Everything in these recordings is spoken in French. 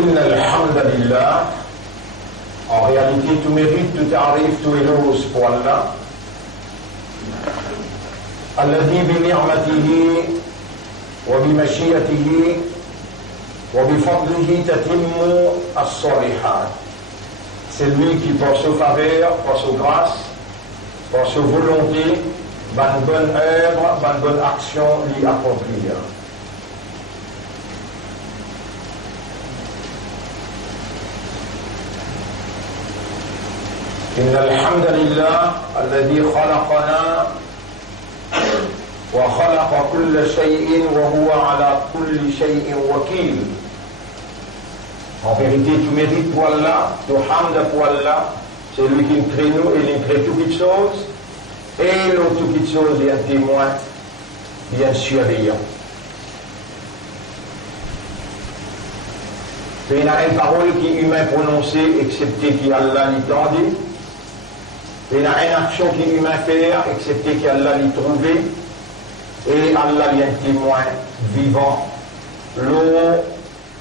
Inna alhamdulillah, en réalité tout mérite, tout arrive, tout éloge pour Allah. Alladhi bi ni'matihi wa bi mashiatihi wa bi fadlihi tatimmu as-salihat. C'est lui qui, par sa faveur, par sa grâce, par sa volonté, une bonne œuvre, une bonne action l'y accomplir. إن الحمد لله الذي خلقنا وخلق كل شيء وهو على كل شيء وكيل. En vérité, tout mérite pour Allah, tout hamd pour Allah, c'est lui qui nous crée nous et il crée toutes les choses, et l'autre toutes les choses est un témoin, bien surveillant. Il y a une parole qui est humain prononcée, excepté qu'Allah l'entendait. Il y a une action qui est humain faire, excepté qu'Allah l'y trouvé. Et Allah est un témoin vivant.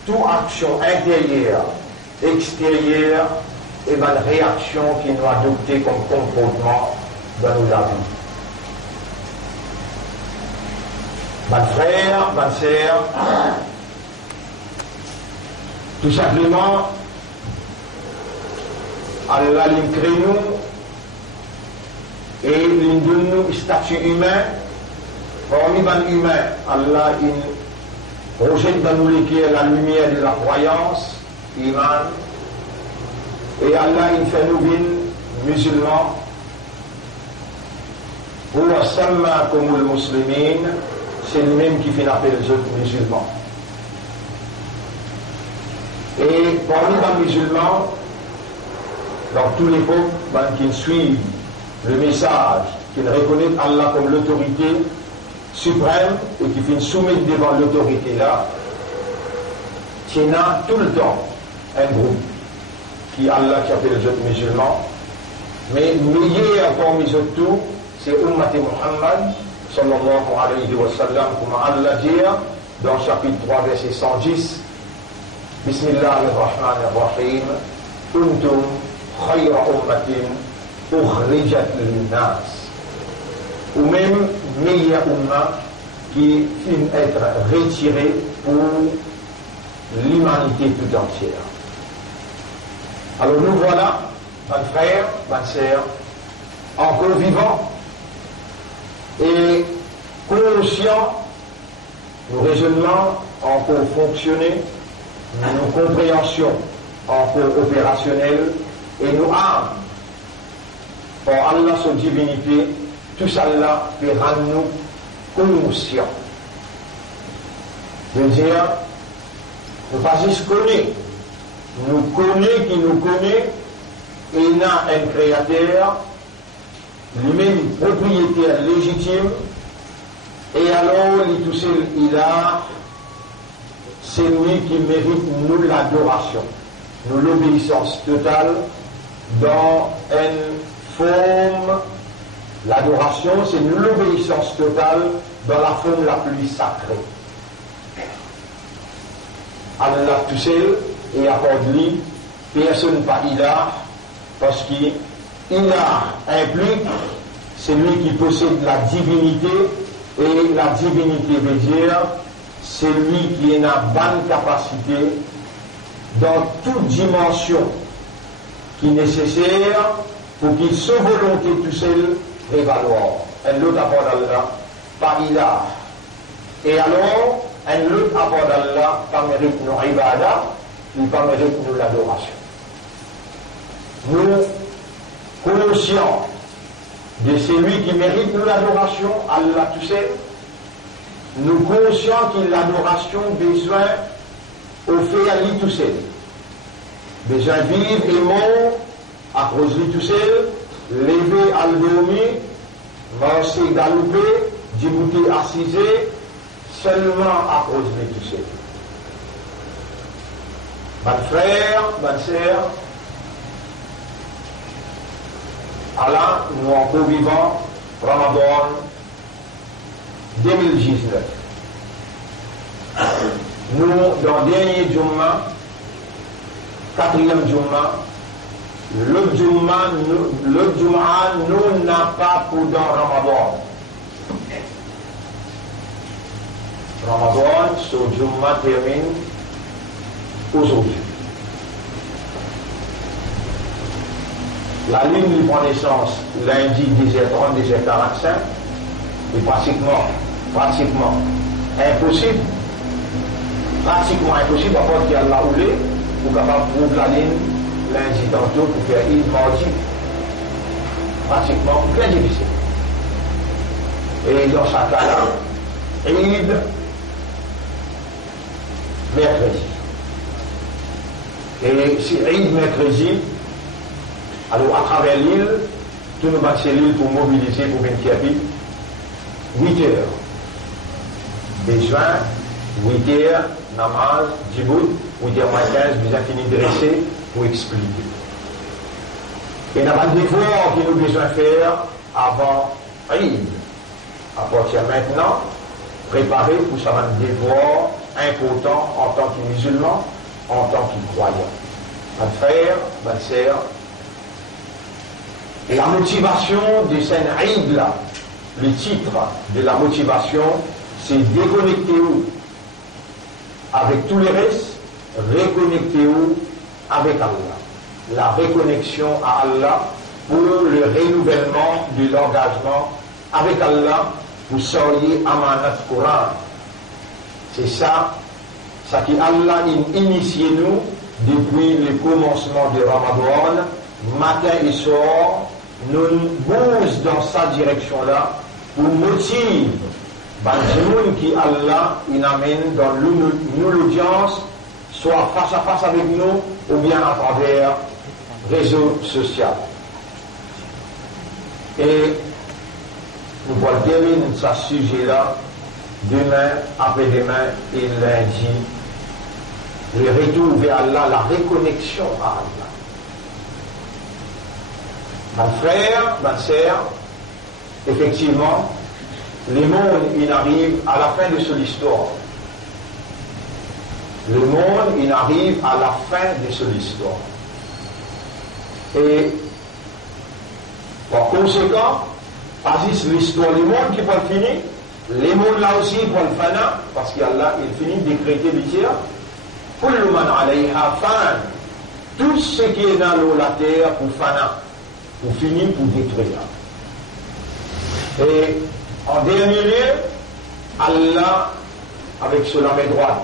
Toute action intérieure, extérieure, et une réaction qui nous adoptée comme comportement dans nos vies. Mes frères, mes sœurs, tout simplement, Allah l'y crée nous et l'y donne nous statut humain. Parmi les humains, Allah projette dans nous la lumière de la croyance, iman, et Allah il fait nous musulmans. Ou samma comme les musulmans, c'est lui-même qui fait appeler les autres musulmans. Et parmi les musulmans, dans tous les peuples qui suivent le message, qui reconnaissent Allah comme l'autorité suprême et qui finit soumettre devant l'autorité là, il y a tout le temps un groupe qui Allah qui appelle les autres musulmans, mais meilleur parmi les autres tout, c'est Ummat Muhammad sallallahu alayhi wa sallam, comme Allah dit dans chapitre 3 verset 110, Bismillahirrahmanirrahim, Kuntum khayra ummatin ukhrijat lin-nas. Ou même meilleur umma qui finit être retiré pour l'humanité tout entière. Alors nous voilà, mes frères, mes sœurs, encore vivants et conscients, nos raisonnements encore fonctionnés, nos compréhensions encore opérationnelles et nos âmes, par Allah son divinité, tout ça là peut rendre nous conscients. Je veux dire, nous pas juste connaître, nous connaît qui nous connaît, et il y a un créateur, lui-même propriétaire légitime, et alors tout seul il a, c'est lui qui mérite nous l'adoration, nous l'obéissance totale dans une forme. L'adoration, c'est l'obéissance totale dans la forme la plus sacrée. Allah tout seul et à part de lui, personne pas ilah, parce qu'il implique celui qui possède la divinité, et la divinité veut dire celui qui a une bonne capacité dans toute dimension qui est nécessaire pour qu'il se volonté tout seul prévaloir. Un autre apport d'Allah, par ilah. Et alors, un autre apport d'Allah, par mérite nos ibadah, il par mérite nous l'adoration. Nous, conscients de celui qui mérite nous l'adoration, Allah tout seul, nous conscients que l'adoration besoin au fait à lui tout seul. Besoin vivre et mort à cause de lui tout seul, lever à dormir, marcher galoper, débouter assiser, seulement à cause de lui tout seul. Mes frères, mes sœurs, Allah, nous encore vivants, Ramadan 2019. Nous, dans le dernier jummah, quatrième jummah, le jummah, nous n'a pas pendant Ramadan. Ramadan, ce jummah termine aujourd'hui. La ligne prend naissance lundi 10h30, 10h45, est pratiquement impossible. Pratiquement impossible, à part qu'il y a la roulée, pour capable de trouver la ligne lundi tantôt pour faire Eid mardi. Pratiquement très difficile. Et dans ce cas-là, Eid mercredi. Et si Eid mercredi, alors à travers l'île, tout nous marche l'île pour mobiliser pour 8 heures. Besoin, 8 heures, namaz, djibout, 8 heures moins 15, bien fini dressé pour expliquer. Et nous avons un devoir que nous besoin faire avant Eid. À partir maintenant, préparer pour ça un devoir important en tant que musulman, en tant que croyant. Mes frères, mes sœurs, et la motivation de cette Eid là, le titre de la motivation, c'est déconnectez-vous avec tous les restes, reconnectez-vous avec Allah. La reconnexion à Allah pour le renouvellement de l'engagement avec Allah, vous seriez amanat Coran. C'est ça qui Allah initié nous depuis le commencement de Ramadan, matin et soir, nous bougons dans sa direction-là pour motiver les qui Allah amène dans l'audience, soit face à face avec nous ou bien à travers réseaux sociaux. Et nous allons terminer ce sujet-là demain, après-demain et lundi. Le retour vers Allah, la reconnexion à Allah. Mon frère, ma sœur, effectivement, le monde, il arrive à la fin de son histoire. Le monde, il arrive à la fin de son histoire. Et par conséquent, pas juste l'histoire du monde qui va finir, les mondes là aussi vont le finir, parce qu'Allah, il finit de décréter l'histoire. Kullu man alayha fan. Tout ce qui est dans l'eau, la terre, pour finir. Pour finir, pour détruire. Et en dernier lieu, Allah, avec cela main droite,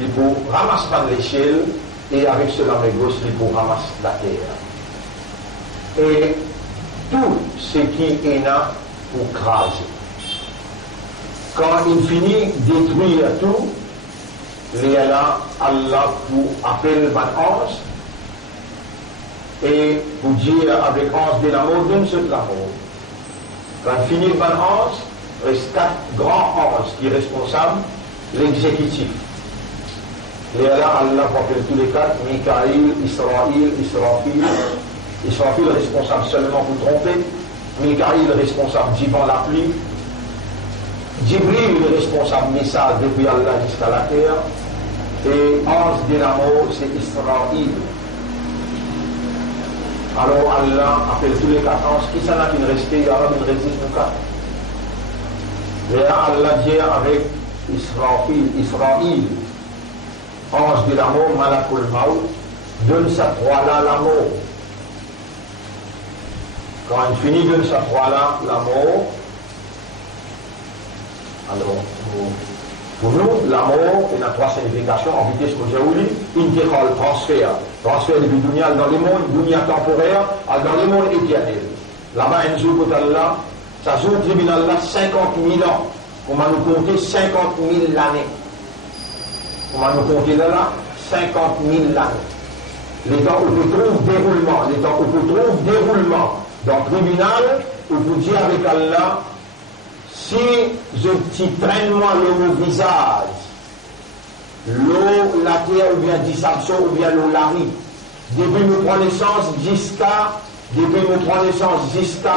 il pour ramasser l'échelle, et avec cela main gauche, il pour ramasser la terre. Et tout ce qui est là pour craser. Quand il finit de détruire tout, il est là, Allah pour appeler le ange, et pour dire avec ange de l'amour, donne ce de l'amour. Quand il finit le ange, il reste 4 grands anges qui sont responsables, l'exécutif. Et là, Allah appelle tous les 4, Mikaïl, Israfil. Israfil est responsable seulement pour tromper, Mikaïl est responsable d'ivant la pluie, Jibril est responsable message depuis Allah jusqu'à la terre, et ange de l'amour, c'est Israël. Alors Allah appelle tous les 4 anges, qui s'en a qui ne restait, il y aura une résiste de 4. Et là, Allah dit avec Israël, ange de l'amour, Malakul Maut, donne sa croix-là l'amour. Quand il finit de sa croix-là l'amour, alors pour nous, l'amour, il a 3 significations en vitesse que j'ai oublié. Intégral, transfert depuis dunya dans le monde, dunya temporaire, dans le monde éternel. Là-bas, un jour, Allah, ça joue au tribunal là 50 000 ans. On va nous compter 50 000 années. On va nous compter là 50 000 années. Les temps où on trouve déroulement, les temps où on trouve déroulement dans le tribunal, où vous dites avec Allah, si je t'y traîne moi le visage, l'eau, la terre, ou bien dissension, ou bien l'eau, la rive, depuis me prendre naissance jusqu'à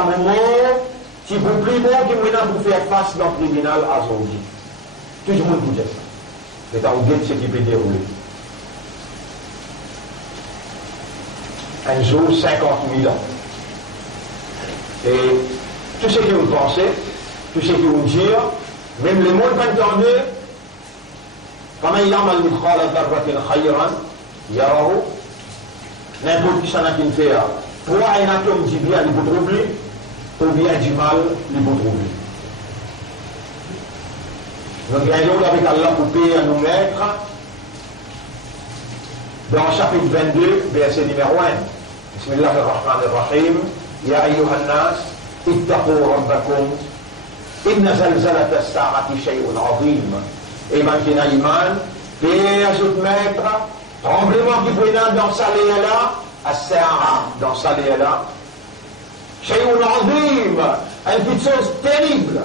mon mort, si vous plus bon qui maintenant pour faire face dans le tribunal à aujourd'hui. Tout le monde peut dire ça. C'est un guet ce qui peut dérouler. un jour 50 000 ans. Et tout ce que vous pensez, tout ce que vous dites, même les mots pas entendus, comme il y a mal mithqala dharratin khayran yarahu, n'importe qui s'en a qu'il fait, pour un atome du bien, il peut trouver, ou bien du mal, il peut trouver. Nous gagnons avec Allah pour payer à nous mettre dans chapitre 22, verset numéro 1. Bismillah ar-Rahman ar-Rahim. Ya ayyuhan nas, ittaqu rabbakum. Inna zalzalata as-sa'ati shay'un 'azim. Et maintenant, iman, payer à notre maître, tremblement qui prénant dans sa léala, as-sa'a, dans sa léala. Shay'un 'azim, une petite chose terrible.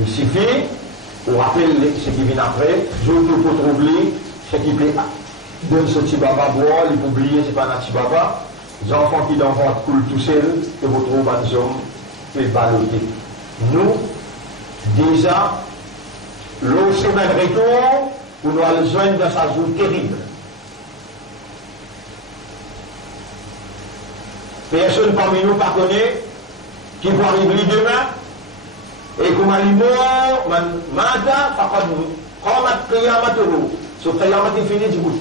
Il suffit, on rappelle ce qui vient après, je ne peux pas oublier ce qui peut donner ce petit baba boire, il peut oublier, c'est pas un petit baba. Les enfants qui dans votre coule tout seul, que vous trouvez un homme, et baloté. Nous, déjà, le chemin de retour, on doit le joindre dans sa joue terrible. Personne parmi nous pas connaît qui va arriver demain. Et comme il mort, mata, faqad qamat qiyamatuhu. Ce qiyamat est fini du bout.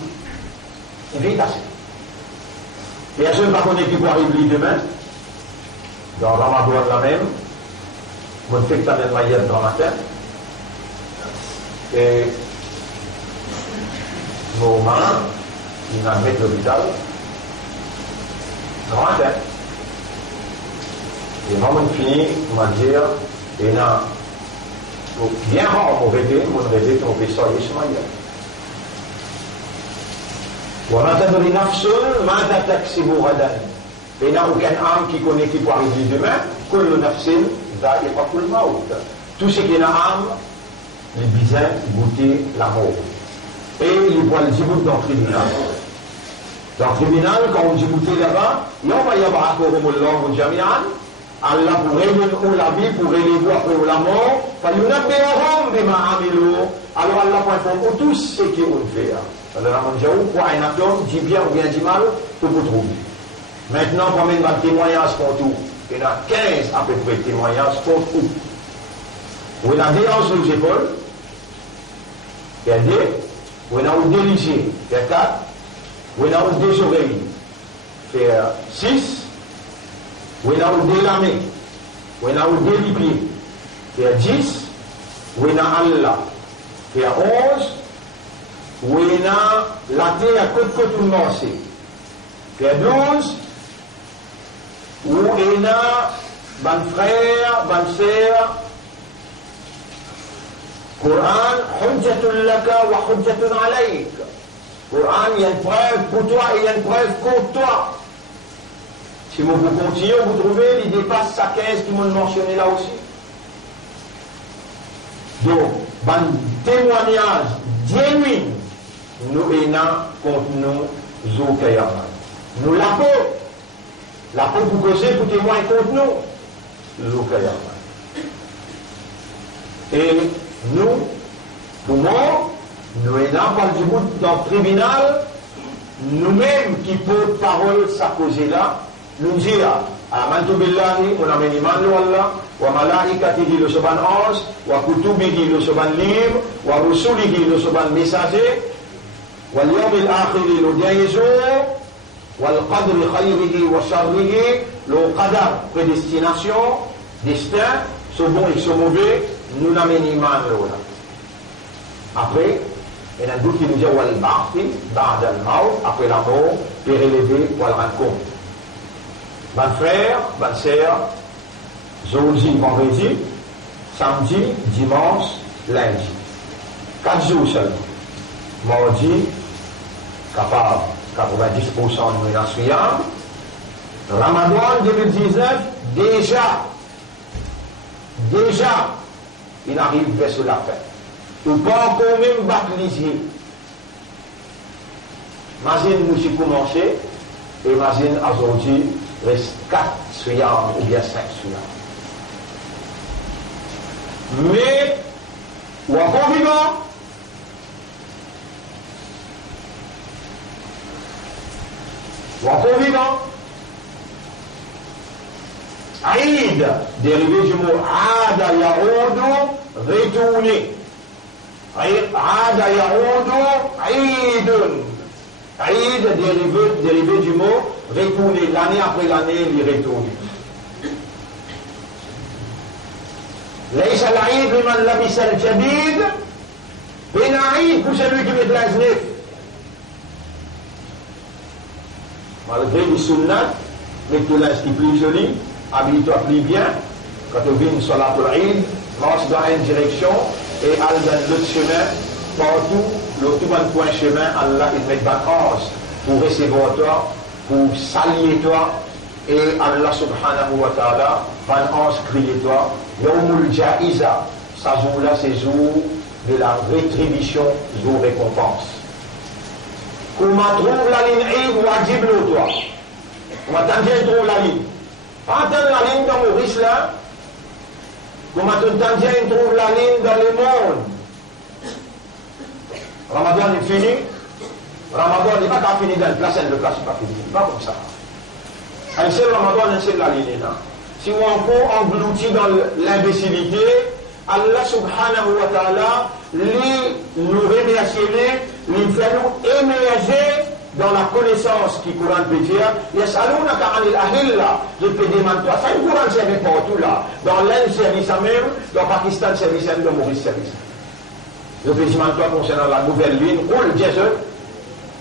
Il vit assez. Personne ne va connaître qui va arriver demain. Dans Ramadan la même. Mon fait que ça n'est pas hier dans ma tête. Et nos mains, ils n'admettent l'hôpital. Grand tête. Et maman finit, on va dire, et là, bien rare, mon rêve qu'on fait ça, il se maille. وما تدري نفس ماذا تكسب غدا. Et il n'y a aucune âme qui connaît qui peut arriver demain. كل نفس ذائقة الموت. Tout ce qui est une âme, les bisins goûter la mort. Et il voit le dibout dans le tribunal. Dans le tribunal, quand on dit goûter là-bas, يوم يبعثهم الله جميعا. Allah pour révéler la vie, pour révéler après la mort, alors Allah pour informer tous ce qu'on fait. Alors on dit, quoi un homme dit bien ou bien dit mal, tout vous trouver. Maintenant, combien de témoignages pour tout? Il y en a 15 à peu près témoignages pour tout. Il y en a des hanches aux épaules, il y a des, il y en a des lycées, il y a 4, il y en a des oreilles, il y a 6, il y a des lamés, il y a des pieds, il y a 10, il y a Allah, il y a 11, il y a la terre à côté tout le monde, il y a 12, où il y a ban frère, ban sœur, Coran, hujjatun laka wa hujjatun alayk. Coran, il y a une preuve pour toi et il y a une preuve contre toi. Si vous continuez, vous trouvez, il dépasse sa 15 qui m'ont mentionné là aussi. Donc, un témoignage genuine, nous ayons contre nous, Zoukayaman. Nous la peau pour causer, pour témoigner contre nous, Zoukayaman. Et nous, pour moi, nous ayons pas du bout dans le tribunal, nous-mêmes qui portent parole sa cause là, nous disons, amantu billahi, on amène iman de Allah, wa malaikatihi le soban ange, wa kutubihi le soban livre, wa rusulihi le soban messager, wa yawmil akhiri le dernier jour, wa al-qadri khayrihi wa sharrihi, le qadar, prédestination, destin, ce bon et ce mauvais, nous n'amène iman de Allah. Après, il y a un doute qui nous dit, wa al-ba'thi, ba'da al-maut, après la mort, et relevé, wa al-rankoum. Ban frère, ban sœur, jeudi, vendredi, samedi, dimanche, lundi. 4 jours seulement. Mardi, capable, 90% de nous suivants. Ramadan 2019, déjà, il arrive vers la fête. Ou pas encore même battre les yeux. Imagine nous qui commençons, et imagine aujourd'hui, reste 4 soyants ou bien 5 soyants. Mais, ou encore vivant, Ou encore vivant. Aïd, dérivé du mot Ada Yaoudu, retourner. Ada Yaoudu, Aïdun. Aïd, dérivé du mot retourner. L'année après l'année, il retourne. ليس العيد لمن لبس الجديد بين عيد pour celui qui met de la znef. Malgré les sunnats, mets-toi là ce qui est plus joli, habille-toi plus bien. Quand tu viens sur la Eid, marche dans une direction et aller dans l'autre chemin, partout, l'autre bon point chemin, Allah il met ban ange pour recevoir toi, pour saluer toi, et Allah subhanahu wa ta'ala ban ange crier toi. Yawmul Ja'iza, ça jour-là, c'est jour de la rétribution, jour récompense. Comment trouve la ligne Eid wajib le toi? Comment t'en trouve la ligne? Entendre la ligne dans Maurice là? Comment t'en trouve la ligne dans le monde? Ramadan est fini? Ramadan n'est pas fini dans le place, le place n'est pas fini. Pas comme ça. Un seul Ramadan, un seul la ligne là. Si on peut engloutir dans l'imbécilité, Allah subhanahu wa ta'ala nous remercie, nous fait nous émerger dans la connaissance qui Coran peut dire. Yasalunaka anil ahilla, je peux demander toi. Ça, le Coran servi partout là. Dans l'Inde, service à même, dans le Pakistan, service à même, dans le Maurice, service. Je peux demander toi concernant la nouvelle ligne, ou le Jésus,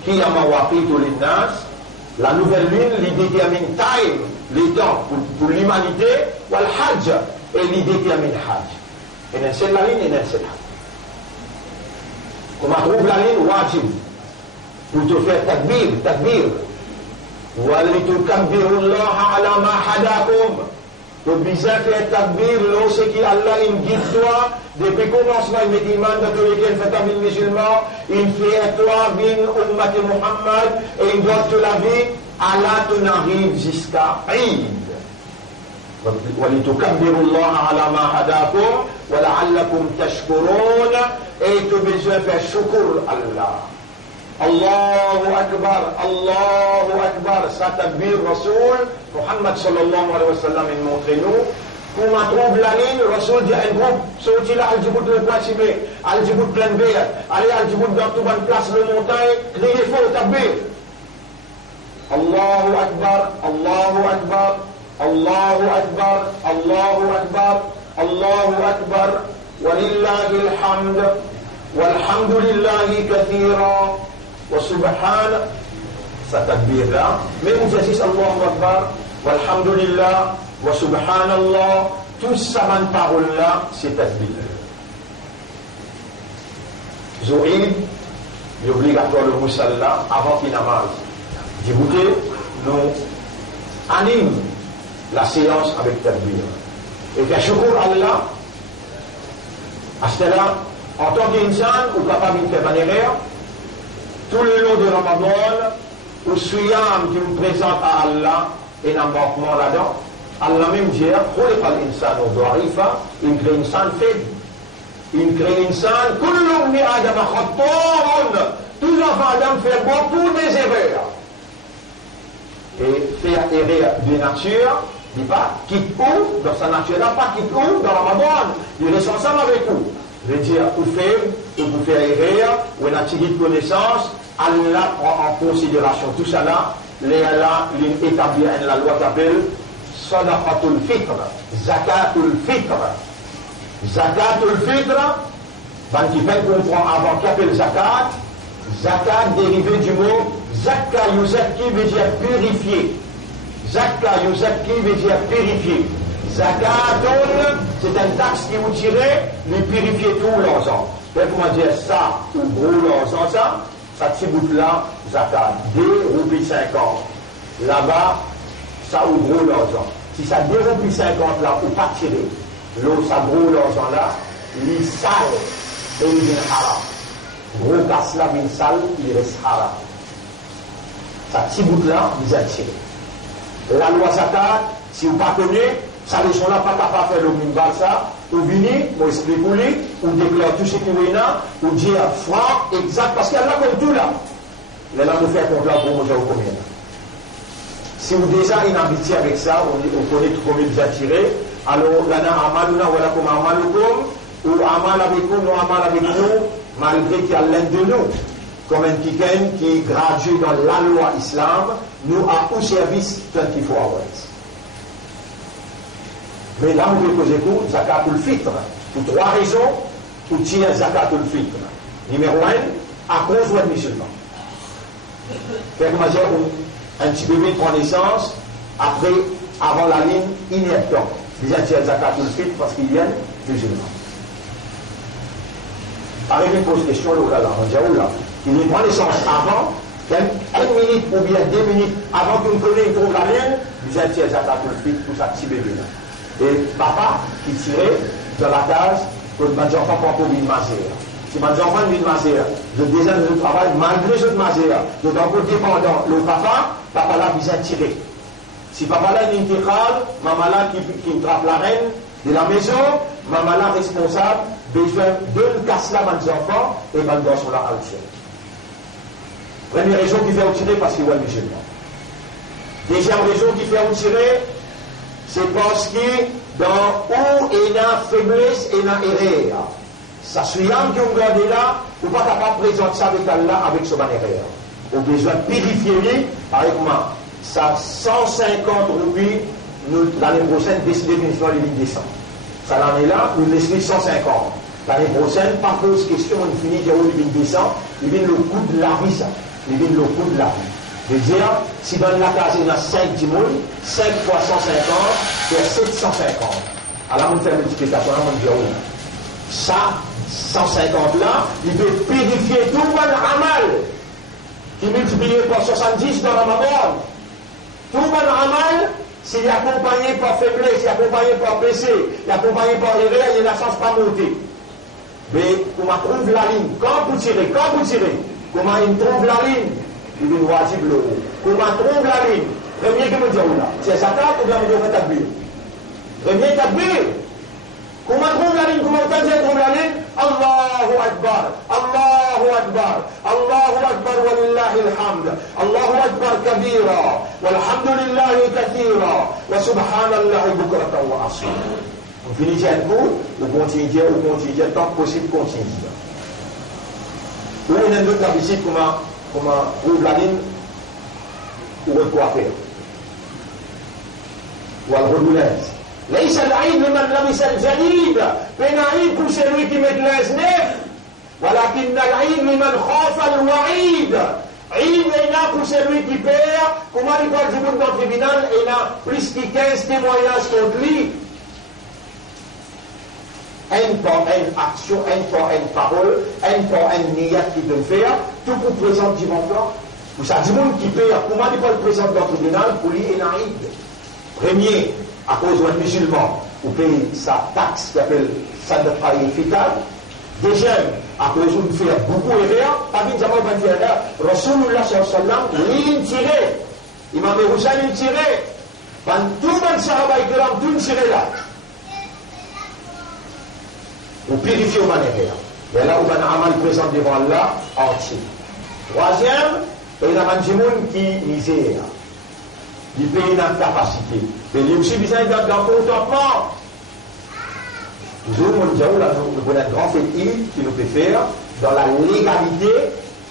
qui a mawaqit ou l'innas. La nouvelle ligne, il détermine time, les temps pour l'humanité, ou le hajj, et il détermine hajj. Et c'est la ligne, et c'est la ligne. Comment trouve la ligne? Wajib. Pour te faire takbir. وَلِتُكَبِّرُوا اللَّهَ عَلَى مَا حَدَاكُمْ. Tu as besoin de faire takbir, lorsque Allah il guide toi, depuis le commencement, il met iman dans tous lesquels fait un musulman, il fait toi, vin, ummat Muhammad, et il donne toute la vie, Allah t'en arrive jusqu'à Eid. وَلِتُكَبِّرُوا اللَّهَ عَلَى مَا حَدَاكُمْ وَلَعَلَّكُمْ تَشْكُرُونَ. Et tu as besoin de faire shukr Allah. Allahu Akbar, Allahu Akbar, ça takbir Rasoul, Muhammad sallallahu alayhi wa sallam, il montre nous, comment trouve la ligne, Rasoul dit à un groupe, sorti là, Al-Djibout le Quachimé, Al-Djibout plein vert, allez Al-Djibout dans toute bonne place, le montagne, criez fort, takbir. Allahu Akbar, Allahu Akbar, Allahu Akbar, Allahu Akbar, Allahu Akbar, walillahi alhamd, walhamdulillahi kathira. وسبحان ستكبير لا من جسيس الله أكبر والحمد لله وسبحان الله tout ça man parole là c'est takbir. Zoïd l'obligatoire le musalla avant qu'il namaz d'écouter nous anime la séance avec takbir et faire shukr Allah à ce là en tant qu'insan ou capable de faire une erreur. Tout le long de Ramadan, au siyam qui nous présente à Allah et l'embarquement là-dedans, Allah même dit, il crée une salle faible. Il crée une salle, tous les enfants Adam font beaucoup des erreurs. Et faire erreur de nature, il dit pas quitte où, dans sa nature là, pas quitte où, dans Ramadan, il est responsable avec vous. Je veux dire, ou faire erreur, ou une activité de connaissance, Allah prend en considération tout ça là, Allah établit la loi qui s'appelle Sadaqatul Fitr, Zakatul Fitr. Zakatul Fitr, quand il fait comprendre avant qu'il appelle Zakat, Zakat dérivé du mot Zakka Yuzaki veut dire purifier. Zakka Yuzaki veut dire purifier. Zakatul, c'est un taxe qui vous tirait, lui purifier tout l'argent. Comment dire ça, ou gros l'argent, ça petit bout là, zakat, 2 roupies 50. Là-bas, ça ou gros l'argent. Si ça 2 roupies 50 là, ou pas tiré, l'eau, ça gros l'argent là, il sale, et il vient haram. Gros casse là, il sale, il reste haram. Ça petit bout là, il a tiré. La loi zakat, si vous ne connaissez pas, ça ne sont là pas capable de faire le minbar ça, ou venir, ou expliquer pour lui, ou déclarer tout ce qu'il y a, ou dire franc, exact, parce qu'il y a là comme tout là. Les là nous fait contre là pour manger au combien. Si vous déjà inhabitué avec ça, on connaît tout combien vous attirez, alors là, amaluna, voilà comme amalukum, ou amal avec nous, non amal avec nous, malgré qu'il y a l'un de nous, comme un quelqu'un qui est gradué dans la loi islam, nous a au service 24 hours. Mais là, vous pouvez poser pour zakatul fitr, pour 3 raisons, pour tirer zakatul fitr. Numéro 1, à cause de musulman. Quelqu'un m'a dit, un petit bébé prend naissance, après, avant la ligne, ineptant. Déjà, tirer zakatul fitr parce qu'il vient musulman. Arrivé une pose question, là, on dit, oh là, il prend naissance avant, 1 minute ou bien 2 minutes avant qu'on connaisse, il trouve la ligne, déjà, tirer zakatul fitr pour sa petit bébé là. Et papa qui tirait dans la case que mes enfants ne peuvent pas masser. Si mes enfants viennent masser, je désire le travail malgré ce masser. Je suis encore dépendant. Le papa là vient tirer. Si papa là est intégral, maman là qui trappe la reine de la maison, maman là responsable, besoin de casser là mes enfants et mes enfants sont là à tirer. Première raison qui fait tirer parce qu'il y a musulman. Deuxième raison qui fait tirer, c'est parce que dans où il y a faiblesse et il y a erreur. Ça suit un qui on garde là, ou pas capable de présenter ça avec Allah avec son erreur. On a besoin de purifier avec moi. Ça 150 roupies, l'année prochaine, définitivement les 1000 décembre. Ça l'année là, nous laissons 150. L'année prochaine, par cause question, on finit de les 1000 décembre, il vient le coût de la vie, ça. Il vient le coût de la vie. Je veux dire, si dans la case il y a 5 timounes, 5 fois 150, c'est 750. Alors on fait une multiplication, on dit, oh, ça, 150 là, il peut purifier tout le amal, qui multiplié par 70 dans la maman. Tout le amal, s'il est accompagné par faiblesse, il est accompagné par péché, il est accompagné par erreur, il n'a chance pas monter. Mais comment trouve la ligne? Quand vous tirez, comment il trouve la ligne? Il veut voir si le comment trouve la ligne? Premier qui me dit là, c'est zakat ou bien me dit takbir? Premier takbir. Comment trouve la ligne? Comment trouve la ligne? Allahu Akbar, Allahu Akbar, Allahu Akbar wa lillahi alhamd, Allahu Akbar kabira, walhamdulillahi kathira, wa subhanallahi bukratan wa asila. On finit un coup, on continue, tant que possible, continue. Ou on a une autre visite, comment ouvre la ligne, ou quoi faire. Ou al roulette. ليس العيد لمن لبس الجديد بين عيد pour celui qui met les neufs ولكن العيد لمن خاف الوعيد عيد est là pour celui qui perd comment il parle du monde dans le tribunal il a plus que 15 témoignages contre lui un par une action, un par une parole, un par une niat qui peut faire, tout pour présenter du monde. Vous savez, du monde qui paye, comment il peut le présenter dans le tribunal pour lui et naïd. Premier, à cause d'un musulman, vous payez sa taxe qui s'appelle sadaqah fital. Deuxième, à cause où vous faites beaucoup d'erreurs, pas bien jamais vous faites erreur. Rasulullah sallallahu alayhi wa sallam, il tirait. Imam Hussein, il tirait. Tout le monde sahaba et kiram, tout le tiré là. Vous purifiez au manière. Et là, vous avez un amal présent devant Allah entier. Troisième, il y a un monde qui est misère. Il paye une capacité. Mais il y a aussi besoin d'un contentement. Toujours, on dit, nous avons un grand fait qui nous peut faire dans la légalité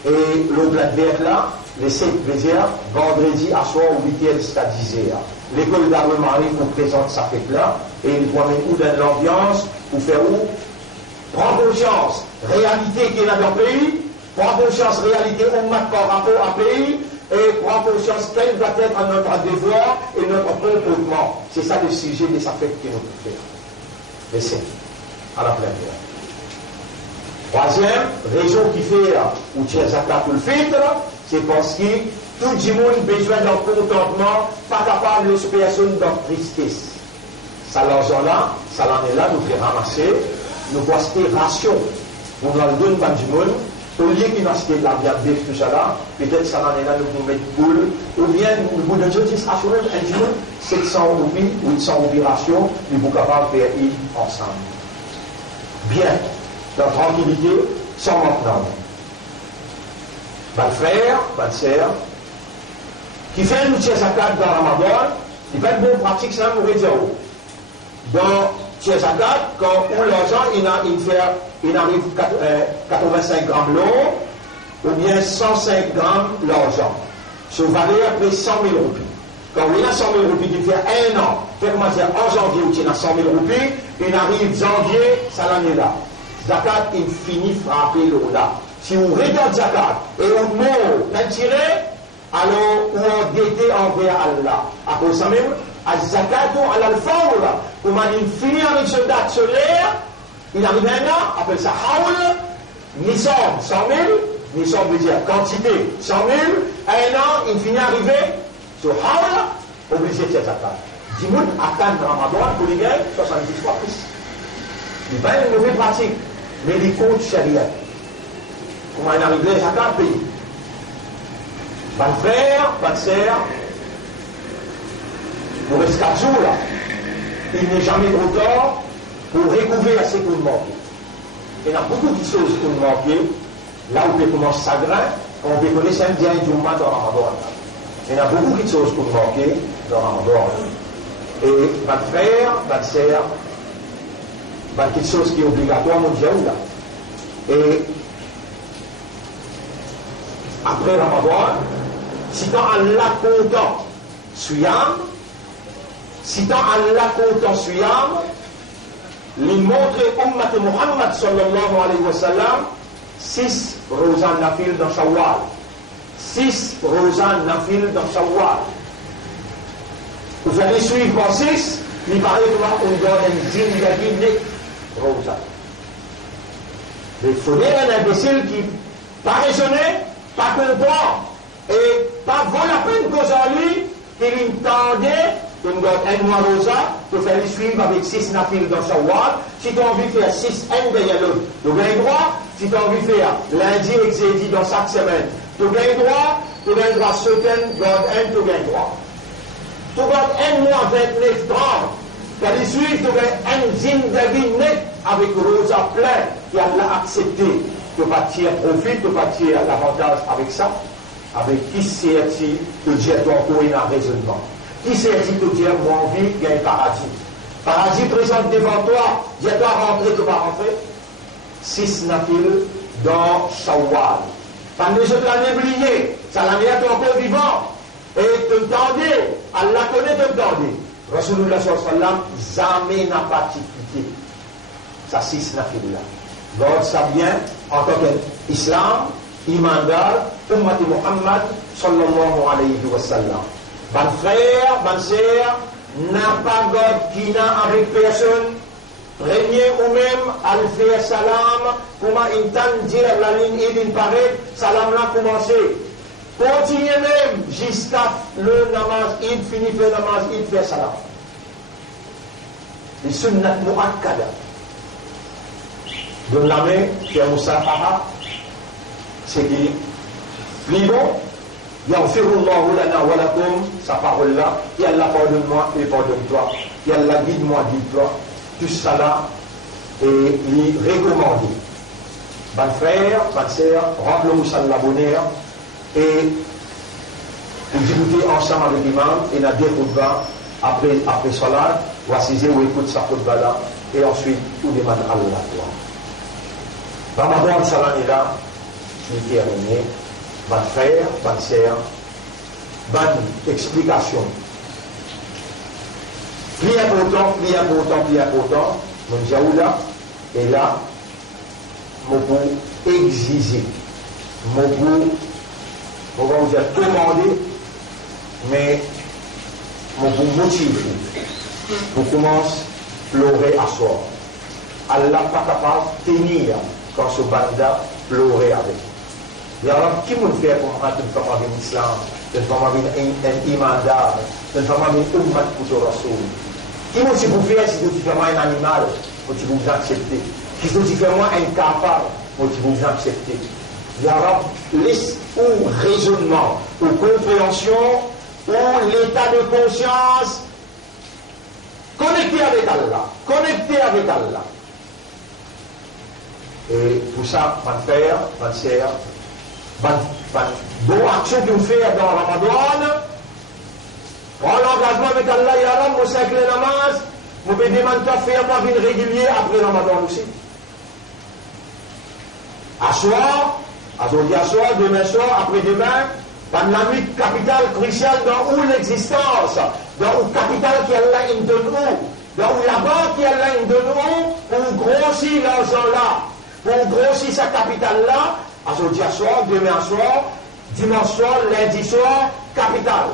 et le plat vert là, les 7 plaisirs, vendredi à soir au week-end, c'est à 10h. L'école d'armement nous présente sa fête là et il doit mettre où dans l'ambiance, pour faire où? Prends conscience, réalité qui est là dans le pays, prends conscience, réalité, on met par rapport à pays, et prends conscience quel va être notre devoir et notre comportement. C'est ça le sujet de sa fête qui nous peut faire. Mais c'est à la pleine terre. Troisième, raison qui fait où tu es zakat pour le fête, c'est parce que tout le monde a besoin d'un contentement, pas capable de se personne dans la tristesse. Ça l'argent là, ça l'en est là, nous fait ramasser. Nous voyons acheter ration. On va le donner à du monde. Au lieu qu'il acheter de la viande bœuf, tout ça là, peut-être ça l'en est là, nous pouvons mettre boule. Ou bien, le bout de Dieu, c'est assuré un du monde, 700 roupies, 800 roupies ration, nous sommes capables de faire ensemble. Bien, dans la tranquillité, sans maintenant. Pas de frère, pas de sœur, qui fait une zakat dans Ramadan, il fait une bonne pratique, ça nous dire. Dans zakat, quand on l'argent, il arrive 85 grammes l'eau, ou bien 105 grammes l'argent. Ça varie après 100 000 roupies. Quand il a 100 000 roupies qui fait un an, fait commencer en janvier où il a 100 000 roupies, il arrive janvier, ça l'année là. Zakat, il finit frapper l'eau là. Si vous regardez Zakat et on mot tiré, alors on guette envers Allah. À cause de ça même, à Zakat, à l'alfaoula, pour il finit avec ce date solaire, il arrive un an, appelle ça Haoul, Nissan 100 000, Nissan veut dire quantité 100 000, un an, il finit arriver sur Haoul, obligé de faire Zakat. Dimoun à Cannes Ramadan pour les gars, 70 fois plus. Il va une mauvaise pratique, mais il compte charia. Comment il arrive là, Zakat pays. Van frère, van sœur, nous reste 4 jours là. Il n'est jamais trop tard pour recouvrir à ce qu'on manque. Il y a beaucoup de choses qu'on manque. Là où on commence chagrin, on peut connaître un bien du mois dans Ramadan. Il y a beaucoup de choses qu'on manque dans Ramadan. Et votre frère, votre sœur, quelque chose qui est obligatoire, mon Dieu, là. Et après Ramadan, si quand Allah content, Suyam, si quand Allah content, Suyam, il montre Ummat Muhammad sallallahu alayhi wa sallam 6 Rozan Nafil dans Shawwal. 6 Rozan Nafil dans Shawwal. Vous allez suivre en 6, il paraît qu'on donne un zindagi net Rozan. Il faudrait un imbécile qui pas raisonné, pas comprend, et pas vaut la peine qu'aujourd'hui, qu'il entendait qu'on donne un mois rosa, pour faire les suivre avec 6 nafil dans Shawwal. Si tu as envie de faire 6 N derrière l'autre, tu as droit. Si tu as envie de faire lundi et jeudi dans chaque semaine, tu as droit. Tu as droit certain, God N, tu as droit. Tu as un mois 29, 30, tu as les suivre, tu as un zin de vie net avec rosa plein, qui a accepté. Tu ne pas tirer profit, tu ne pas tirer l'avantage avec ça. Avec qui c'est-il que Dieu doit encore un raisonnement? Qui c'est-il que Dieu a envie qu'il y ait un paradis? Paradis présente devant toi, Dieu doit rentrer, tu vas rentrer. 6 nafil dans Shawwal. Pas les autres l'année oubliée, ça l'année est encore vivant. Et te tendez, Allah connaît te tendez. Rasulullah sallallahu alayhi wa sallam, jamais n'a pas quitté. Ça 6 nafil là. God ça bien, en tant qu'islam, imandar, Ummat Muhammad sallallahu alayhi wa sallam. Ban frère, ban sœur, n'a pas God qui n'a avec personne. Premier ou même à le faire salam, comment il tente dire la ligne il paraît, salam là commencé. Continuez même jusqu'à le namaz, il finit le namaz, il fait salam. Les sunnat mu'akkada. De la main, qui est Moussafara, c'est qui plus bon. Yaghfirullahu lana wa lakum, sa parole là, et Allah pardonne-moi et pardonne-toi, et Allah guide-moi, guide-toi. Tout ça là est recommandé. Ban frère, ban sœur, rappelons-nous ça la bonheur et discuter ensemble avec l'imam et la deux khutbah après salat, voici où écoute sa khutbah là et ensuite tout demande à Allah. Ramadan salam est là, je vais terminer. Ban frère, ban sœur, ban explication. Plus important, mon Jaoula est là, mon pour exiger, mon pour, on va vous dire commander, mais mon pour motiver, pour commencer à pleurer à soi. Allah pas capable de tenir quand ce banda pleurer avec. Il y a qui me fait pour moi une femme avec l'islam, une femme avec un imandar, une femme avec un ummat pour le rasoul. Qui vous faire si vous faites moi un animal, pour que vous acceptez. Si vous faites moi un capable, pour que vous acceptez. Il y aura laisse ou raisonnement, ou compréhension, ou l'état de conscience connecté avec Allah. Connecté avec Allah. Et pour ça, mon frère, ma sœur, bonne action que vous faites dans Ramadan, Prends l'engagement avec Allah et Allah, mon cercle et namaz, vous pouvez demander à faire ma vie régulière après le Ramadan aussi. À soir, aujourd'hui à soir, demain soir, après-demain, dans la nuit capitale cruciale dans où l'existence, dans où capitale qui Allah in donne où, dans où la banque qui Allah in donne où, pour grossir l'argent là, pour grossir sa capitale là, aujourd'hui à soir, demain soir, dimanche soir, lundi soir, capitale.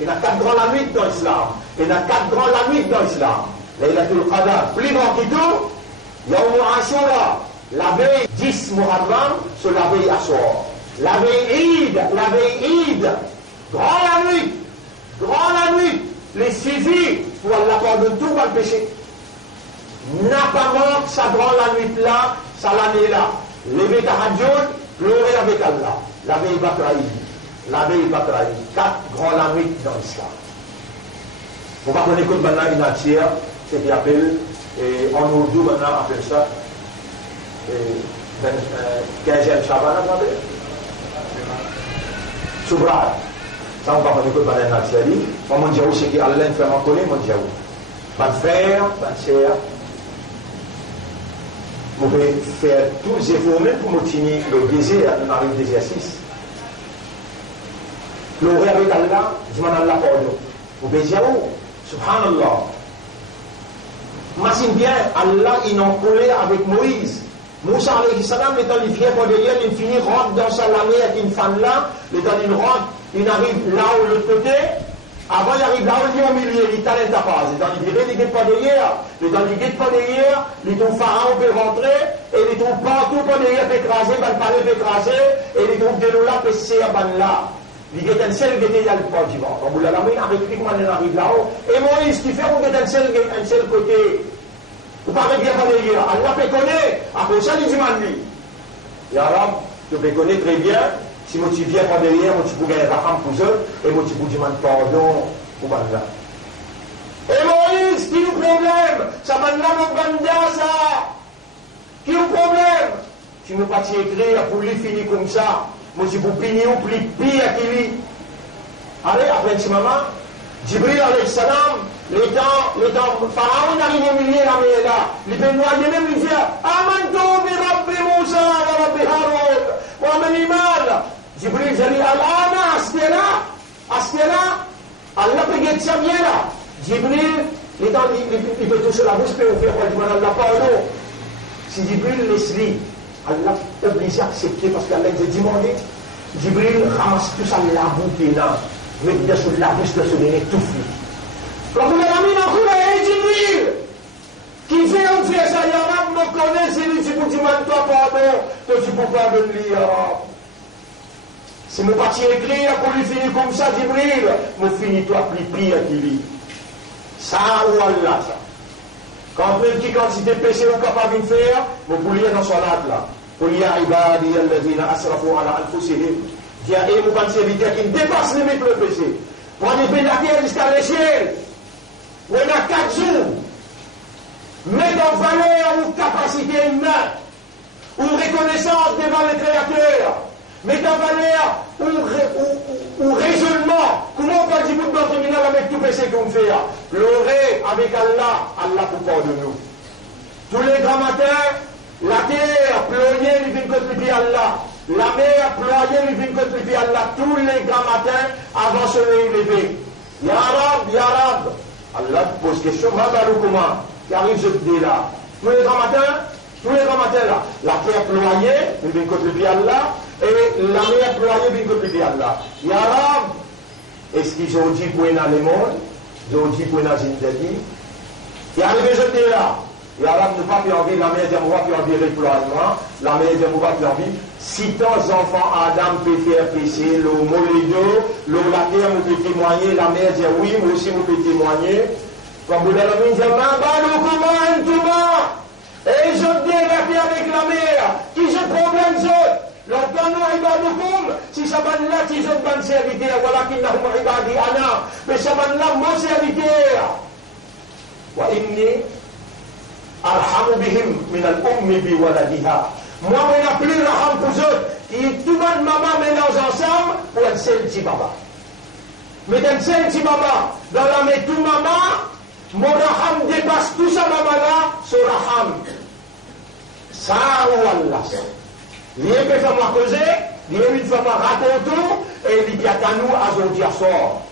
Il y a 4 grands la nuit dans l'islam. Il y a 4 grands la nuit dans l'islam. Laylatul Qadr, plus grand que tout, Yawm Ashura, la veille 10 Muharram, sur la veille Ashura. La veille Eid, grand la nuit, les saisis, pour Allah pardonne tout par le péché. N'a pas manqué sa grande la nuit là, ça l'année là. Lever tahajjud, pleurer avec Allah. La veille Batraïd. La veille Batraïd. 4 grands la nuit dans l'islam. Vous ne connaissez que maintenant une atière, c'est qui appelle, et en Oudou maintenant appelle ça, 15e Shaban, attendez. Soubra. Ça, on va pas dire que dans la série. Moi, mon Dieu, c'est qu'Allah fait reconnaître mon Dieu. Mon frère, ma sœur, vous pouvez faire tous les efforts, même pour motiver le désert, dans le désert 6. L'aurait avec Allah, je m'en Allah pour nous. Vous pouvez dire, oh, subhanallah. M'imagine bien, Allah, il en collé avec Moïse. Moussa alayhi salam, l'étant il vient pour derrière, il finit, rentre dans sa lamée avec une femme là, l'étant il rentre, il arrive là où l'autre côté, avant il arrive là où il est au milieu, il talent à pas, l'étant il dirait, il ne guette pas derrière, l'étant il ne guette pas derrière, les ton pharaon peut rentrer, et les ton partout pour derrière peut écraser, le palais peut écraser, et les ton de l'eau là peut serrer là. Il guette un seul guette, il y a le port du vent. Quand vous l'avez amené, avec lui, comment il arrive là-haut, et Moïse qui fait, on guette un seul côté. Vous parlez bien pas de dire, Allah peut connaître, après ça, il dit lui. Et alors, tu peux connaître très bien, si moi tu viens pas derrière, moi tu peux gagner la femme pour eux, et moi tu peux demander pardon pour Banda. Et Moïse, qui est le problème? Ça m'a là mon Banda, ça. Qui est le problème? Si nous pas écrire pour lui finir comme ça, moi je peux punir ou plus pire qu'il lit. Allez, après ce moment, Jibril alayhi salam, l'étant Pharaon arrive au milieu de la mer là, les Benoît même lui dit Amantou bi Rabbi Moussa wa Rabbi Haroun wa man iman. Jibril dit Al-Ana, Astela, Allah peut guetter ça bien là. Jibril, il peut toucher la bouche, peut faire quoi, il demande Allah pardon. Si Jibril laisse lui, Allah est obligé à accepter parce qu'Allah a demandé. Jibril ramasse tout ça la bouche là, met bien sur la bouche de ce dernier tout fait. Quand vous l'avez mis dans le coup, Jibril, qui fait un fait ça, il y a un me connaît, c'est lui, tu peux dire, toi, pardon, toi, tu peux pas me lire. Si mon parti écrire pour lui finir comme ça, Jibril, me finis-toi plus pire qu'il lit. Ça ou Allah, ça. Quand même qui quantité de péché ou capable de faire, vous pouvez lire dans son âge là. Pour lire Ibadi, Alladina Asrafu ala Al-Fusihim. Dire, et vous pensez éviter qui dépasse les limites le péché. Prenez bien la terre jusqu'à l'échelle. On a 4 jours. Mettez en valeur vos capacités humaines, ou reconnaissance devant le Créateur. Mettez en valeur ou raisonnement. Comment on peut dire pour notre minal avec tout péché qu'on fait? Pleurer avec Allah, Allah pour pardonner nous. Tous les grands matins, la terre pleurer, il vient contre Allah. La mer pleurer, il vient contre Allah. Tous les grands matins, avant ce lever. Ya Rab. Allah pose question, comment qui arrive ce petit là. Tous les grands matins là, la terre ployée, il vient contre Allah, et la mer ployée vient contre Allah. Ya Rab, est-ce qu'ils ont dit pour dans le monde, ils ont dit pour dans une vie, il arrive ce petit là. Ya Rab ne pas plus envie, la mer dit on va plus envie le déploiement, la mer dit on va plus envie. Si ton enfant Adam peut faire pécher, le molido, la terre vous peut témoigner, la mer dit oui, moi aussi vous pouvez témoigner. Comme vous l'avez dit, et je débattais avec la mer, qui je problème autres. L'autre nous ibadukum, si ça va là, si je bonne serviteur, voilà qu'il n'a pas ibadi ana, mais ça va là, mon serviteur. Wa inni arhamu bihim min al-ummi bi waladiha. Moi, on n'a plus raham pour eux, qui tout le monde maman mélange ensemble pour un seul petit papa. mettez un petit maman, dans la main tout maman, mon raham dépasse tout ça maman là, son raham. Ça ou Allah. Il y a une femme à causer, il y a une femme à raconter, et il y a à nous à aujourd'hui à sort.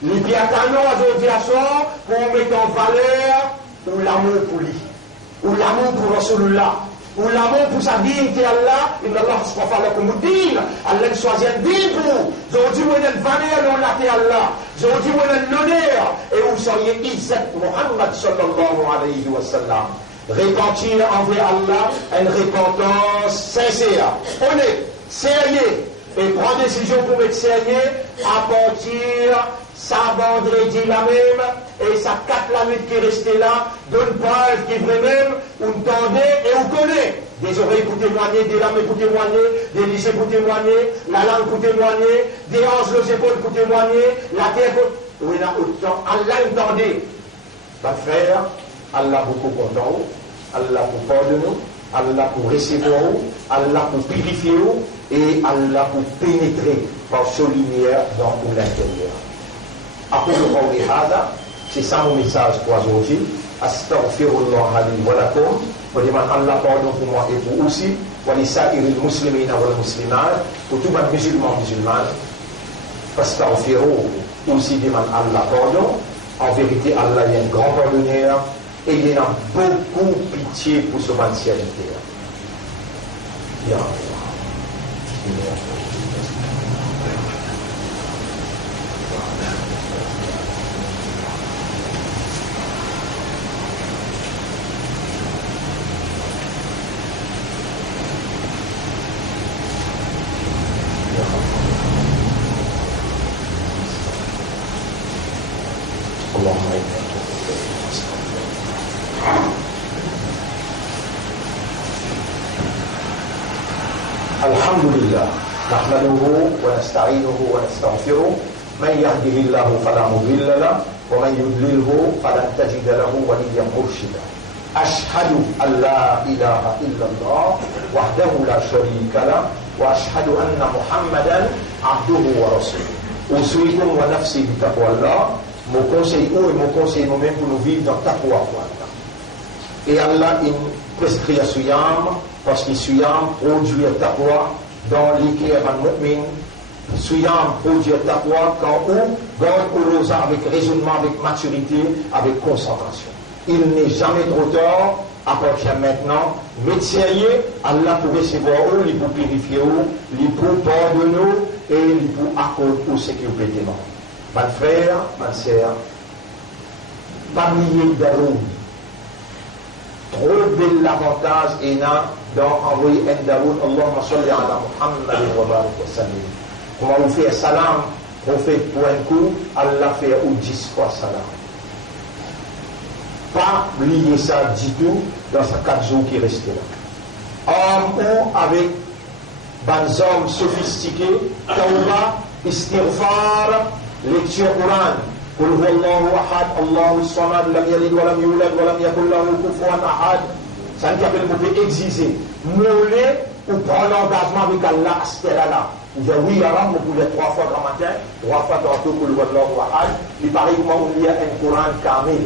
Il y a à nous à aujourd'hui à sort pour mettre en valeur ou l'amour pour lui, ou l'amour pour Rasulullah, ou l'amour pour sa dignité Allah, inna Allah subhanahu wa ta'ala, Allah choisit un din pour, aujourd'hui vous avez une valeur dans la terre Allah, aujourd'hui vous avez l'honneur, et vous seriez Izzat Muhammad sallallahu alayhi wa sallam. Repentir envers Allah, une repentance sincère, honnête, sérieux, et prendre décision pour être sérieux à partir sa vendredi la même et sa 4 la nuit qui est restée là, d'une page qui est vraie même, où vous tendez et vous connaissez. Des oreilles pour témoigner, des lames pour témoigner, des lycées pour témoigner, la langue pour témoigner, des hanches aux épaules pour témoigner, la terre pour... Oui, là, autant, Allah entendez. Pas frère, Allah beaucoup content, Allah pour pardonner, Allah pour recevoir, Allah pour purifier et Allah pour pénétrer par sa lumière dans l'intérieur. C'est ça mon message pour aujourd'hui. Astaghfirullah li wa lakum. Je demande Allah pardon pour moi et pour vous aussi. Wa li sa'iril muslimina wal muslimat. Pour tous les musulmans et musulmanes. Astaghfiru aussi demande Allah pardon. En vérité, Allah est un grand pardonneur et il a beaucoup pitié pour ce humanité. الحمد لله نحمده ونستعينه ونستغفره من يهده الله فلا مضل له ومن يضلله فلن تجد له وليا مرشدا أشهد أن لا إله إلا الله وحده لا شريك له وأشهد أن محمدا عبده ورسوله أوصيكم ونفسي بتقوى الله mon conseil ou mon conseil nous-mêmes pour nous vivre dans taqwa pour Allah. Et Allah il prescrit à Suyam parce que Suyam produit taqwa dans l'équerre d'un mu'min. Suyam produit taqwa quand on garde au rosa avec raisonnement, avec maturité, avec concentration. Il n'est jamais trop tard, à partir de maintenant, mais sérieux, Allah pour recevoir eux, il pour purifier eux, il pour pardonner et il pour accorder aux sécurités. Mes frères, mes sœurs, parmi d'Aroun, trop bel avantage et dans envoyer un Daoud, Allahumma salli ala Muhammad wa barik wa sallim. Comment vous faites salam, prophète pour un coup, Allah fait ou 10 fois salam. Pas oublier ça du tout dans ces 4 jours qui restent là. Homme ou avec des hommes sophistiqués, tawba, istighfar, lecture Coran. قل هو الله احد الله الصمد لم يلد ولم يولد ولم يكن له كفوا احد. Ça ne peut pas exiger mouler ou prendre l'engagement avec Allah à ce là. Vous dites oui, alors vous pouvez 3 fois dans le matin, 3 fois tantôt pour le Wallahu Ahad. Il paraît que moi on lit un Coran kamil.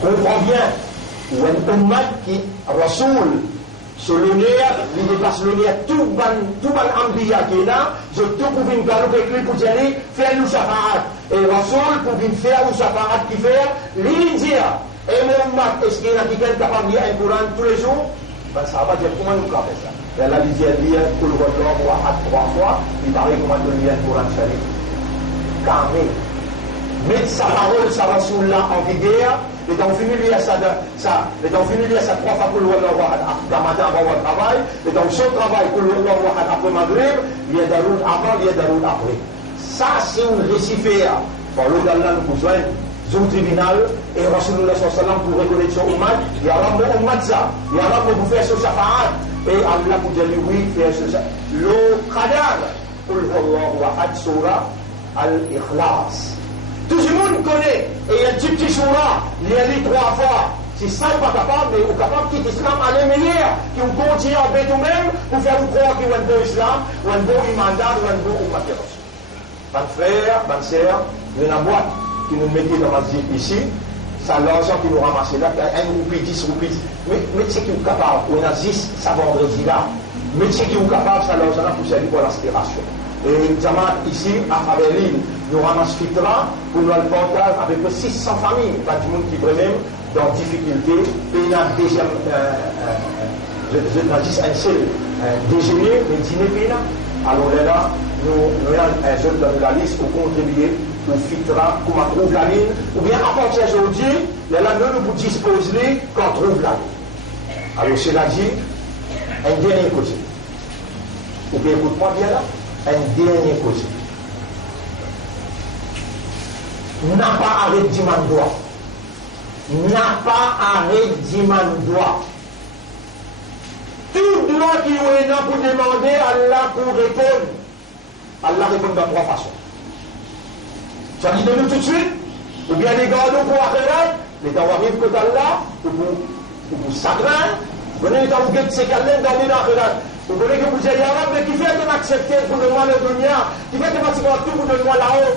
Comprends bien, ou un ummat qui Rasoul sur l'honneur, il dépasse l'honneur tout ban ambiya qui est là, je tout pour venir galoper avec lui pour dire faire nous shafa'at. Et Rasoul pour venir faire nous shafa'at qui fait, lui dire, et mon ummat, est-ce qu'il y a quelqu'un capable de lire un Coran tous les jours? Ben ça va dire comment nous faire ça. Et là, il dit lire pour le Wallahu Ahad 3 fois, il paraît comment de lire un Coran sharif. Carré. Mettre sa parole, sa Rasoul-là en vigueur, et donc finir lire ça, et donc finir lire ça 3 fois pour le Wallahu Ahad dans matin avant le travail, et donc son travail pour le Wallahu Ahad après Maghrib, il y a Daroud avant, il y a Daroud après. Ça, c'est un récifère. Par l'eau d'Allah, nous besoin au tribunal, et Rasulullah sallallahu pour reconnaître son ummat, il y a un bon ummat ça, il y a un pour faire ce shafa'at, et Allah pour dire oui, faire ce shafa'at. Le qadar, pour le Wallahu Ahad, surah al-Ikhlas. Tout le monde connaît, et il y a un petit surah, il y a les 3 fois. C'est ça, pas capable, mais au capable qui l'islam à les meilleurs, qui ont continué en bête ou même, pour faire vous croire qu'il y a un bon islam, ou un bon imandat, ou un bon ummat de Rasul. Bonne frère, bonne sœur, il y a une boîte qui nous mettait dans ma zip ici, c'est l'argent qui nous ramassait là, 1 roupie, 10 roupies. Mais c'est qui est capable, on a 10, ça vendredi là, mais c'est qui est capable, ça l'argent là pour servir pour l'aspiration. Et Jamal ici, à travers l'île, nous ramasse Fitra pour nous le partage avec 600 familles, pas du monde qui est même dans difficulté. Et il y a deuxième, je dis un seul déjeuner, mais dîner puis là. Alors là, nous avons un jeune dans la liste pour contribuer au Fitra, pour qu'on trouve la ligne, ou bien à partir d'aujourd'hui, là, nous nous disposons qu'on trouve la ligne. Alors cela dit, un dernier côté. Ou bien écoute-moi bien là. Un dernier côté. N'a pas arrêté d'y droit. N'a pas arrêté d'y droit. Tout droit qui est là pour demander, Allah pour répondre. Allah répond de 3 façons. Ça dit de nous tout de suite, ou bien les gars pour Akhirat, les gars arrivent que d'Allah, ou pour Sagrin, vous venez dans le guet de ces calmes dans l'Akhirat. Vous voulez que vous ayez un mais qui fait de m'accepter pour le moi le dunya, qui fait de m'accepter tout pour le moi là-haut.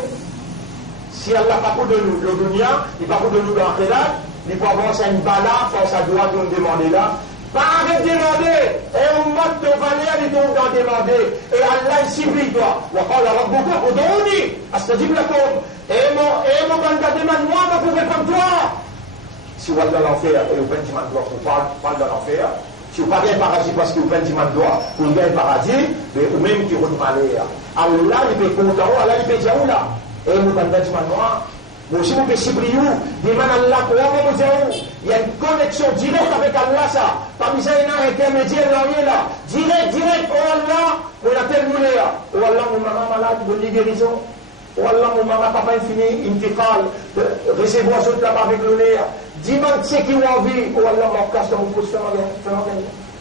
Si Allah n'a pas pour de nous le dunya, il n'a pas pour de nous l'Akhirat, il peut avoir une bala, force à droite de nous demander là. Pas arrête de demander. Et on m'a de valeur, il doit en demander. Et Allah, il s'oublie toi. وقال ربك ادعوني استجب لكم. Et mon candidat demande moi, je pourrai comme toi. Si vous êtes dans l'enfer et vous venez de droit, vous parlez de l'enfer. Si vous parlez de paradis parce que vous venez de droit, vous gagnez le paradis, mais ou même qui roule malheur. Allah, il peut compter, Allah, il peut dire où là. Et mon candidat demande moi. Mais aussi, vous pouvez s'ébrouiller, demande Allah, comment vous dire. Il y a une connexion directe avec Allah, ça. Parmi ça, il y a un intermédiaire là. Direct, oh Allah, on a tel moulé là. Oh Allah, mon maman malade, bonne guérison. Oh Allah, mon maman, papa infini, intiqal, recevoir ce là-bas avec le nez. Dis-moi ce qui ont envie. Oh Allah, mon casse dans mon pouce, fais-moi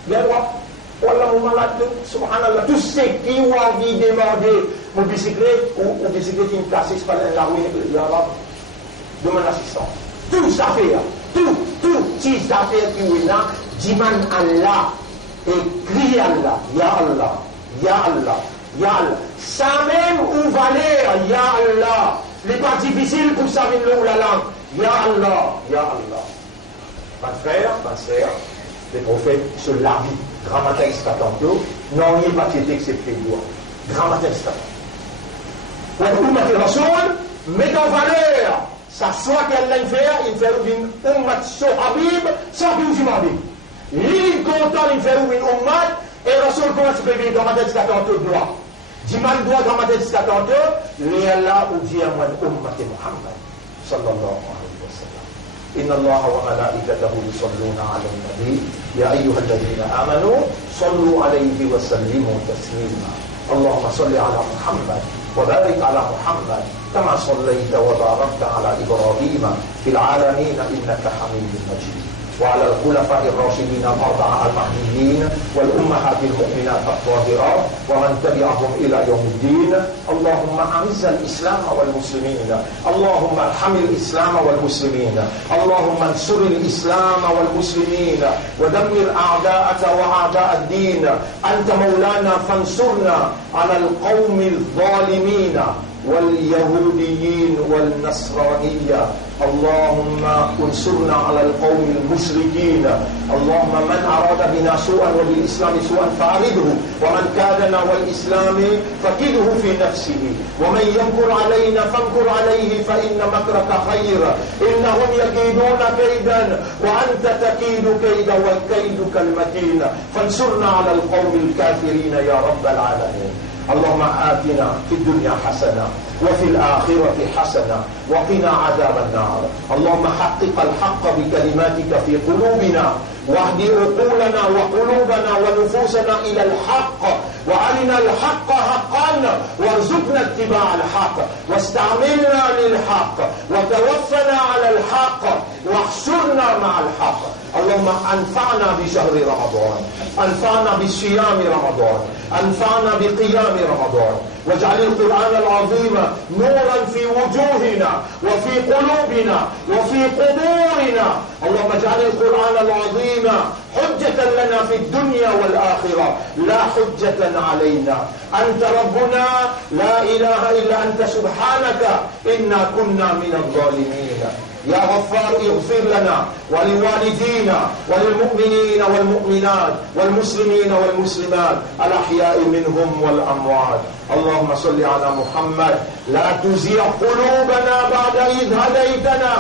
bien droit. Oh Allah, mon malade, subhanallah, tous ceux qui ont envie de demander mon bicyclette ou bicyclette qui me casse, c'est pas la rue, là-bas. De mon assistant. Tout ça fait, tout ça fait qui est là, demande Allah et crie Allah, Ya Allah, Ya Allah, Ya Allah. Ça même ou valeur, Ya Allah. n'est pas difficile pour savoir la langue. Ya Allah, Ya Allah. Mon frère, ma sœur, les prophètes se lavent. Grammatex tantôt, non, il n'y a pas été excepté de loi. Grammatex tantôt. Pour une Rasoul, met en valeur. Ça soit qu'elle l'a fait, il fait une ummat sohabib, sans plus demander. L'île content, il fait une ummat, et Rasoul commence à faire grammatex tantôt de loi. Diman doit grammatex tantôt, les Allah ou dit à moi, ummat Muhammad, sallallahu alayhi wa sallam. إن الله وملائكته يصلون على النبي يا أيها الذين آمنوا صلوا عليه وسلموا تسليما اللهم صل على محمد وبارك على محمد كما صليت وباركت على إبراهيم في العالمين إنك حميد مجيد وعلى الخلفاء الراشدين الأربعة المهديين والأمهات المؤمنات الطاهرات ومن تبعهم إلى يوم الدين اللهم أعز الإسلام والمسلمين اللهم ارحم الإسلام والمسلمين اللهم انصر الإسلام والمسلمين ودمر أعداءك وأعداء الدين أنت مولانا فانصرنا على القوم الظالمين واليهوديين والنصرانية اللهم انصرنا على القوم المشركين اللهم من أراد بنا سوءا وبالإسلام سوءا فأعرضه ومن كادنا والإسلام فكده في نفسه ومن يمكر علينا فانكر عليه فإن مكرك خير إنهم يكيدون كيدا وأنت تكيد كيدا وكيدك المتين فانصرنا على القوم الكافرين يا رب العالمين اللهم آتنا في الدنيا حسنة وفي الآخرة حسنة وقنا عذاب النار اللهم حقق الحق بكلماتك في قلوبنا واهد عقولنا وقلوبنا ونفوسنا إلى الحق وأرنا الحق حقا وارزقنا اتباع الحق واستعملنا للحق وتوفنا على الحق واحشرنا مع الحق اللهم أنفعنا بشهر رمضان أنفعنا بصيام رمضان أنفعنا بقيام رمضان واجعل القرآن العظيم نورا في وجوهنا وفي قلوبنا وفي قبورنا اللهم اجعل القرآن العظيم حجة لنا في الدنيا والآخرة لا حجة علينا. أنت ربنا لا إله إلا أنت سبحانك إنا كنا من الظالمين. يا غفار اغفر لنا ولوالدينا وللمؤمنين والمؤمنات والمسلمين والمسلمات الأحياء منهم والأموات. اللهم صل على محمد. لا تزغ قلوبنا بعد إذ هديتنا.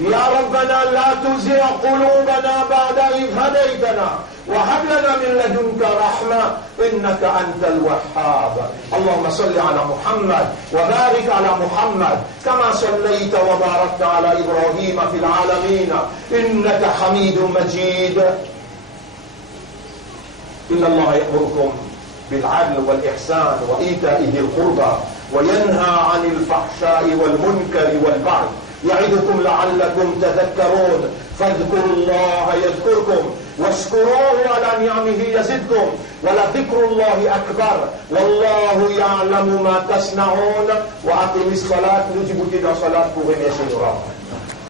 يا ربنا لا تزغ قلوبنا بعد إذ هديتنا وهب لنا من لدنك رحمة إنك أنت الوهاب. اللهم صل على محمد وبارك على محمد كما صليت وباركت على إبراهيم في العالمين إنك حميد مجيد. إن الله يأمركم بالعدل والإحسان وإيتاء ذي القربى وينهى عن الفحشاء والمنكر والبغي يعظكم لعلكم تذكرون. فاذكروا الله يذكركم واشكروه على نعمه يزدكم ولذكر الله أكبر والله يعلم ما تصنعون. وأقم الصلاة. نجيب تلك صلاة pour remercier